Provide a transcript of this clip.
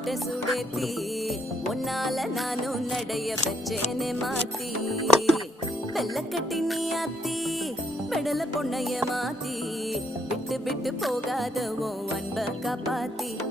மாட்ட சுடேத்தி உன்னால நானும் நடைய வச்சேனே மாத்தி வெள்ள கட்டி நீ ஆத்தி பெடல பொண்ணைய மாத்தி விட்டு விட்டு போகாத உன் அன்ப காப்பாத்தி